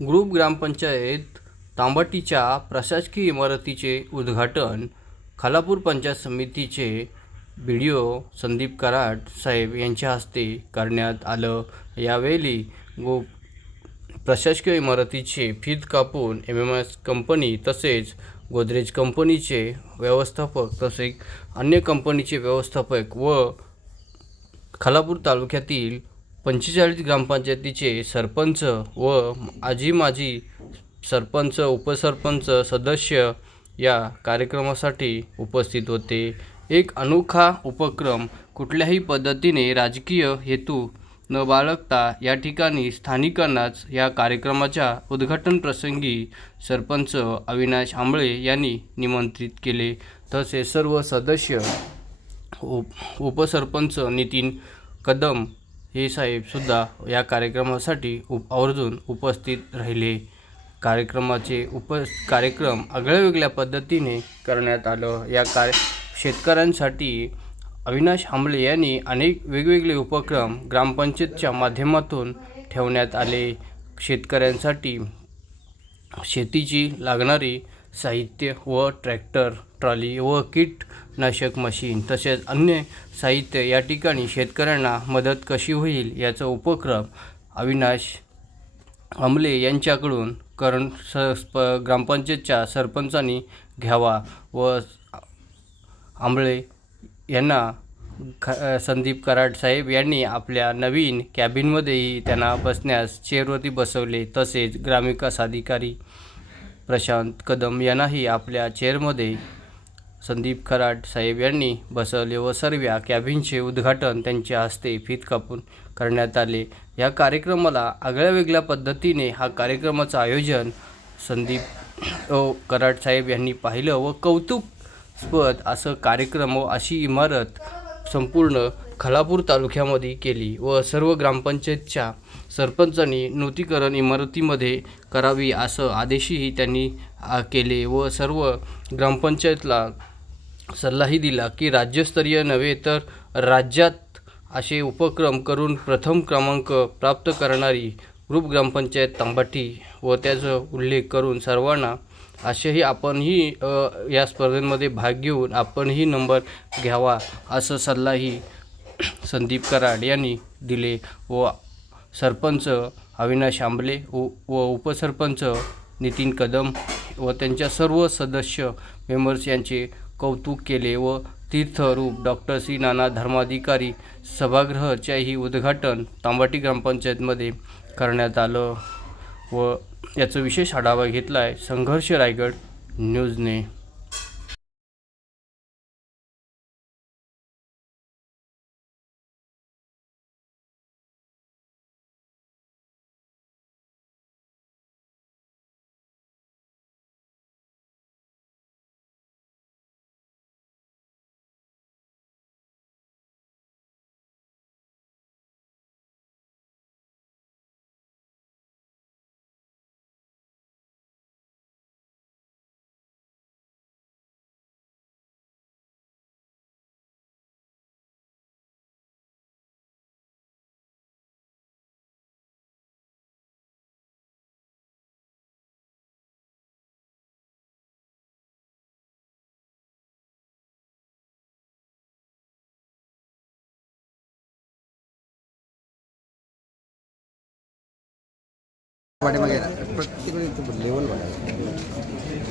Group ग्रामपंचायत तांबटीच्या प्रशासकीय इमारतीचे उद्घाटन खालापूर पंचायत समितीचे B D O Sandeep Karad साहेब यांच्या हस्ते करण्यात आलं. यावेळी गो प्रशासकीय इमारतीचे फीत कापून एम एम एस कंपनी तसेच गोदरेज कंपनीचे व्यवस्थापक तसेच अन्य कंपनीचे व्यवस्थापक व खालापूर तालुक्यातील पंचेचाळीस ग्रामपंचायतीचे सरपंच व आजी माजी सरपंच उपसरपंच सदस्य या कार्यक्रमासाठी उपस्थित होते. एक अनोखा उपक्रम कुठल्याही पद्धतीने राजकीय हेतू न बाळगता या ठिकाणी स्थानिकांनाच या कार्यक्रमाच्या उद्घाटन प्रसंगी सरपंच अविनाश आंबळे यांनी निमंत्रित केले. तसेच सर्व सदस्य उप उपसरपंच नितीन कदम हे साहेबसुद्धा या कार्यक्रमासाठी उप आवर्जून उपस्थित राहिले. कार्यक्रमाचे उप कार्यक्रम आगळ्यावेगळ्या पद्धतीने करण्यात आलं. या कार्य शेतकऱ्यांसाठी अविनाश हांबळे यांनी अनेक वेगवेगळे उपक्रम ग्रामपंचायतच्या माध्यमातून ठेवण्यात आले. शेतकऱ्यांसाठी शेतीची लागणारी साहित्य व ट्रॅक्टर ट्रॉली व कीटनाशक मशीन तसेच अन्य साहित्य या ठिकाणी शेतकऱ्यांना मदत कशी होईल याचा उपक्रम अविनाश अमले यांच्याकडून करण स प ग्रामपंचायतच्या सरपंचांनी घ्यावा व आंबळे यांना ख संदीप कराड साहेब यांनी आपल्या नवीन कॅबिनमध्येही त्यांना बसण्यास चेअरवरती बसवले तसेच ग्रामविकास अधिकारी प्रशांत कदम यांनाही आपल्या चेअरमध्ये संदीप खराट साहेब यांनी बसवले व सर्व कॅबिनचे उद्घाटन त्यांच्या हस्ते फीत कापून करण्यात आले. या कार्यक्रमाला आगळ्या वेगळ्या पद्धतीने हा कार्यक्रमाचं आयोजन संदीप ओ कराड साहेब यांनी पाहिलं व कौतुकस्पद असं कार्यक्रम व अशी इमारत संपूर्ण खालापूर तालुक्यामध्ये केली व सर्व ग्रामपंचायतच्या सरपंचांनी नूतनीकरण इमारतीमध्ये करावी असं आदेशही त्यांनी केले व सर्व ग्रामपंचायतला सल्लाही दिला की राज्यस्तरीय नव्हे तर राज्यात असे उपक्रम करून प्रथम क्रमांक प्राप्त करणारी ग्रुप ग्रामपंचायत तांबाटी व त्याचा उल्लेख करून सर्वांना असेही आपणही या स्पर्धेमध्ये भाग घेऊन आपणही नंबर घ्यावा असं सल्लाही संदीप कराड यांनी दिले व सरपंच अविनाश आंबले व व उपसरपंच नितीन कदम व त्यांच्या सर्व सदस्य मेंबर्स यांचे कौतुक केले व तीर्थरूप डॉक्टर श्री नाना धर्माधिकारी सभागृहाच्याही उद्घाटन तांबाटी ग्रामपंचायतमध्ये करण्यात आलं व याचं विशेष आढावा घेतला आहे संघर्ष रायगड न्यूजने. पाठीमागे प्रत्येक लेवल बघा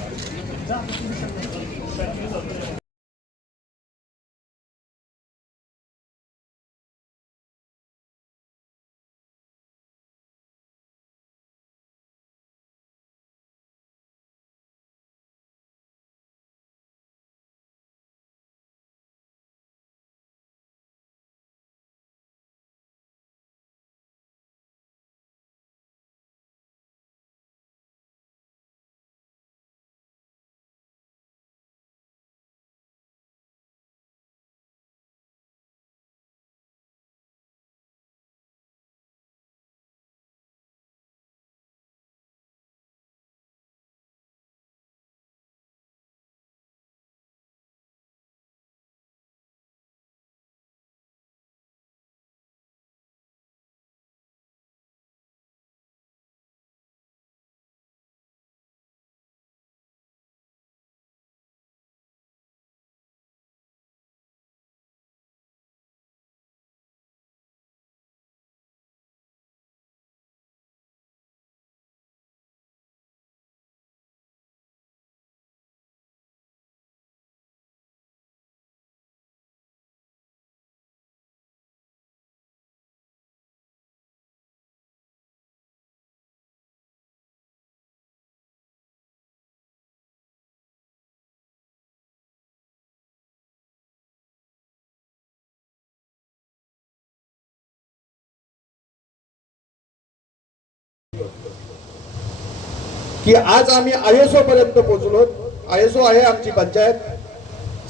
की आज आम्ही आयएसओ पर्यंत पोहोचलो. आयएसओ आहे आमची पंचायत.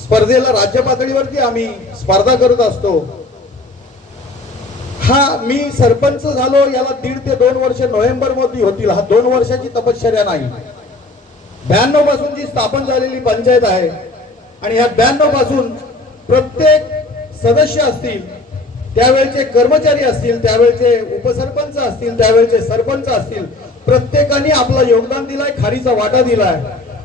स्पर्धेला राज्य पातळीवरती आम्ही स्पर्धा करत असतो. हा मी सरपंच झालो याला दीड ते दोन वर्ष नोव्हेंबरमध्ये होतील. हा दोन वर्षाची तपश्चर्या नाही. ब्याण्णवपासून जी स्थापन झालेली पंचायत आहे आणि ह्या ब्याण्णवपासून प्रत्येक सदस्य असतील त्यावेळचे कर्मचारी असतील त्यावेळचे उपसरपंच असतील त्यावेळचे सरपंच असतील प्रत्येकाने आपलं योगदान दिलाय खारीचा वाटा दिलाय.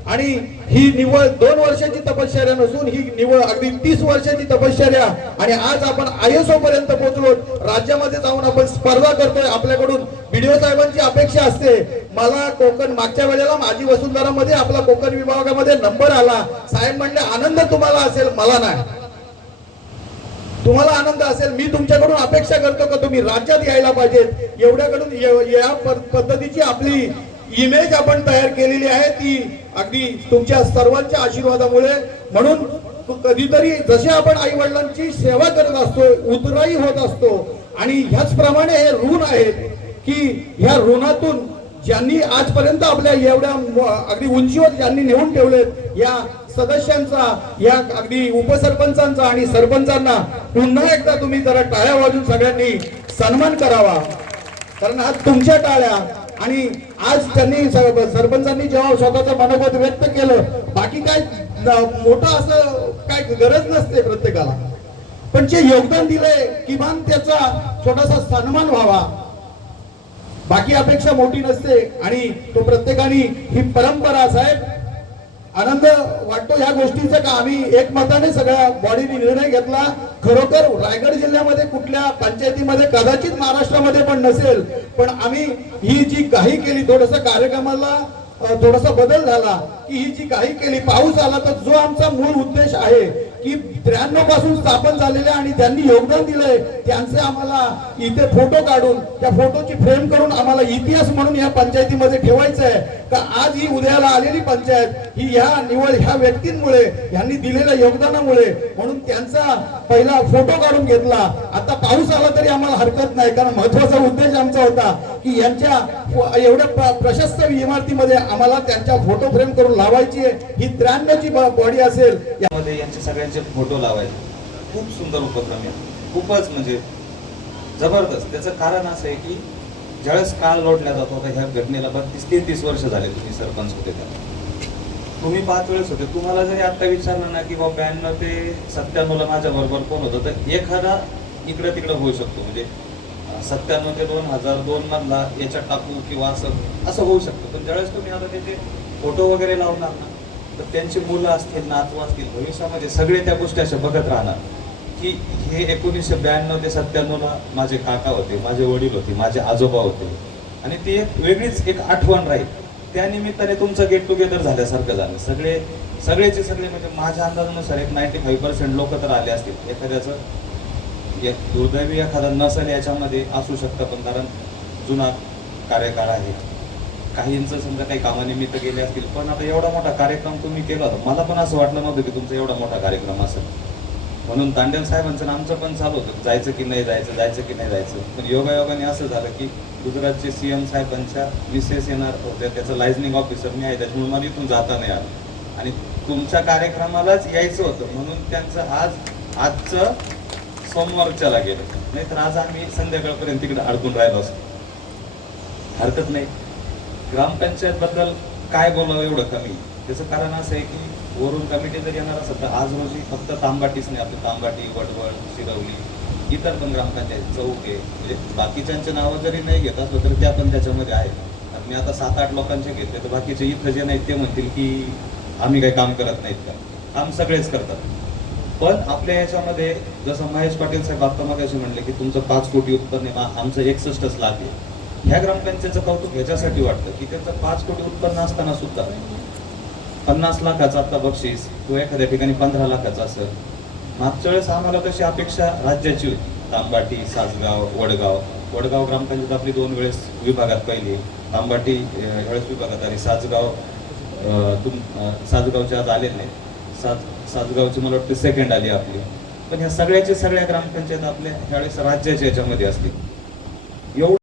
आणि ही निवळ दोन वर्षाची तपश्चर्या नसून ही निवळ अगदी तीस वर्षाची तपश्चर्या. आणि आज आपण आयएसओ पर्यंत पोहोचलो. राज्यामध्ये जाऊन आपण स्पर्धा करतोय. आपल्याकडून बीडीओ साहेबांची अपेक्षा असते. मला कोकण मागच्या वेळेला माझी वसुंधरामध्ये आपला कोकण विभागामध्ये नंबर आला. साहेब म्हणले आनंद तुम्हाला असेल मला नाही. तुम्हाला आनंद असेल मी तुमच्याकडून अपेक्षा करतो का तुम्ही राज्यात यायला पाहिजेत? एवढ्याकडून या प- पद्धतीची आपली इमेज आपण तयार केलेली आहे. ती अगदी तुमच्या सर्वांच्या आशीर्वादामुळे. म्हणून कधीतरी जसे आपण आई वडिलांची सेवा करत असतो उतराई होत असतो आणि ह्याचप्रमाणे हे ऋण आहेत की ह्या ऋणातून ज्यांनी आजपर्यंत आपल्या एवढ्या अगदी उंचीवर ज्यांनी नेऊन ठेवलेत या सदस्यांचा या अगदी उपसरपंचांचा आणि सरपंचांना पुन्हा एकदा तुम्ही जरा टाळ्या वाजून सगळ्यांनी सन्मान करावा. कारण आज तुमच्या टाळ्या आणि आज त्यांनी सरपंचांनी जेव्हा स्वतःचं मनोगत व्यक्त केलं बाकी काय मोठं असं काय गरज नसते प्रत्येकाला. पण जे योगदान दिलंय किमान त्याचा छोटासा सन्मान व्हावा. बाकी अपेक्षा मोठी नसते आणि तो प्रत्येकाने ही परंपरा साहेब आनंद वाटतो ह्या गोष्टीचा का? आम्ही एकमताने सगळ्या बॉडीने निर्णय घेतला. खरोखर रायगड जिल्ह्यामध्ये कुठल्या पंचायतीमध्ये कदाचित महाराष्ट्रामध्ये पण नसेल पण आम्ही ही जी काही केली थोडस कार्यक्रमाला थोडासा बदल झाला की ही जी काही केली पाऊस आला तर जो आमचा मूळ उद्देश आहे की त्र्याण्णवपासून स्थापन झालेल्या आणि ज्यांनी योगदान दिलंय त्यांचे आम्हाला इथे फोटो काढून त्या फोटोची फ्रेम करून आम्हाला इतिहास म्हणून या पंचायतीमध्ये ठेवायचं आहे का आज ही उद्याला आलेली पंचायत ही ह्या निवड ह्या व्यक्तींमुळे यांनी दिलेल्या योगदानामुळे म्हणून त्यांचा पहिला फोटो काढून घेतला. आता पाऊस आला तरी आम्हाला हरकत नाही कारण महत्त्वाचा उद्देश आमचा होता की यांच्या एवढ्या प्रशस्त इमारतीमध्ये आम्हाला त्यांच्या फोटो फ्रेम करून लावायची आहे. ही त्र्याण्णवची बॉडी असेल. यामध्ये यांचे सगळ्यांचे फोटो लावायचे. खूप सुंदर उपक्रम आहे. खूपच म्हणजे जबरदस्त. त्याचं कारण असं आहे की ज्यावेळेस काळ लोटला जातो आता ह्या घटनेला बत्तीस तेहतीस वर्ष झाले तुम्ही सरपंच होते त्या तुम्ही पाच वेळेस होते. तुम्हाला जरी आता विचारलं ना की बाबा ब्याण्णव ते सत्त्याण्णवला माझ्या बरोबर कोण होतं तर एखादा इकडं तिकडं होऊ शकतो. म्हणजे सत्त्याण्णव ते दोन हजार दोन मधला याच्यात टाकू किंवा असं असं होऊ शकतं. पण ज्यावेळेस तुम्ही आता त्याचे फोटो वगैरे लावणार ना तर त्यांची मुलं असतील नातू असतील भविष्यामध्ये सगळे त्या गोष्टी अशा बघत राहणार. की हे एकोणीसशे ब्याण्णव ते सत्त्याण्णवला माझे काका होते माझे वडील होते माझे आजोबा होते. आणि ती एक वेगळीच एक आठवण राहील. त्या निमित्ताने तुमचं गेट टुगेदर झाल्यासारखं झालं. सगळे सगळेचे सगळे म्हणजे माझ्या अंदाजानुसार एक नाईन्टी फाईव्ह पर्सेंट लोक तर आले असतील. एखाद्याचं एक दुर्दैवी एखादा नसेल याच्यामध्ये असू शकतं पण कारण जुना कार्यकाळ आहे. काहींचं समजा काही कामानिमित्त गेले असतील पण आता एवढा मोठा कार्यक्रम तुम्ही केला होता. मला पण असं वाटलं नव्हतं की तुमचा एवढा मोठा कार्यक्रम असेल. म्हणून तांडेल साहेबांचं आमचं पण चालू होतं. जायचं की नाही जायचं जायचं की नाही जायचं. पण योगायोगाने असं झालं की गुजरातचे सीएम साहेबांच्या मिसेस येणार होत्या त्याचं लायझनिंग ऑफिसर मी आहे त्याच्यामुळे मला इथून जाता नाही आलं. आणि तुमच्या कार्यक्रमालाच यायचं होतं. म्हणून त्यांचं आज आजचं सोमवारच्याला गेलं. नाहीतर आज आम्ही संध्याकाळपर्यंत तिकडे अडकून राहिलो असतो. हरकत नाही. ग्रामपंचायत बद्दल काय बोलावं एवढं कमी? त्याचं कारण असं आहे की वरून कमिटी जर येणार असेल तर आज रोजी फक्त तांबाटीच नाही आपली तांबाटी वडवड शिरवली इतर पण ग्रामपंचायत चौके म्हणजे बाकीच्यांचे नावं जरी नाही घेत असलं तर त्या पण त्याच्यामध्ये आहेत. आणि मी आता सात आठ लोकांचे घेतले तर बाकीचे इथं जे नाहीत ते म्हणतील की आम्ही काही काम करत नाहीत का? काम सगळेच करतात. पण आपल्या याच्यामध्ये जसं महेश पाटील साहेब आता मग असे म्हणले की तुमचं पाच कोटी उत्पन्न आहे आमचं एकसष्टच लाख आहे. ह्या ग्रामपंचायतचं कौतुक ह्याच्यासाठी वाटतं की त्यांचं पाच कोटी उत्पन्न असताना सुद्धा पन्नास लाखाचं आता बक्षीस किंवा एखाद्या ठिकाणी पंधरा लाखाचं असेल मागच्या वेळेस आम्हाला तशी अपेक्षा राज्याची होती. तांबाटी सासगाव वडगाव. वडगाव ग्रामपंचायत आपली दोन वेळेस विभागात पहिली. तांबाटी वेळेस विभागात आणि सासगाव अं, तुम अं, सासगावच्या आज आले नाही सात सासगावची मला वाटतं सेकंड आली आपली. पण ह्या सगळ्याच्या सगळ्या ग्रामपंचायत आपल्या ह्यावेळेस राज्याच्या याच्यामध्ये असतील. एवढं